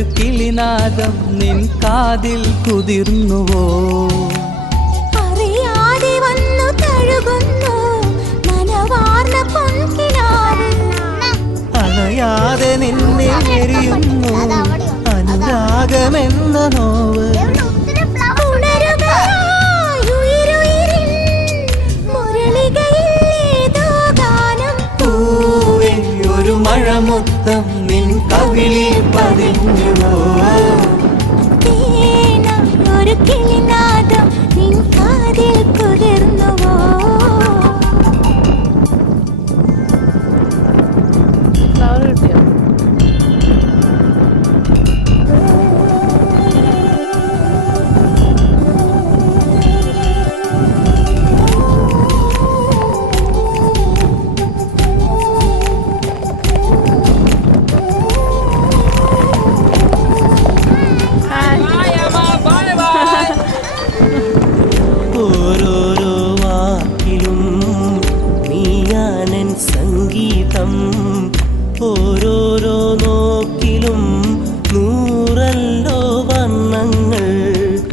ഒരു കിളിനാദം നിൻ കാതിൽ കുതിർന്നുവോ? അറിയാതെ വന്നു തഴുകുന്നു നനവാർന്ന പൊൻകിനാവ്. അണയാതെ നിന്നെ എരിയുന്നു അനുരാഗമെന്ന നോവ്. ഒരു മഴമുത്തം നിൻ കവിളിൽ പതിഞ്ഞുവോ?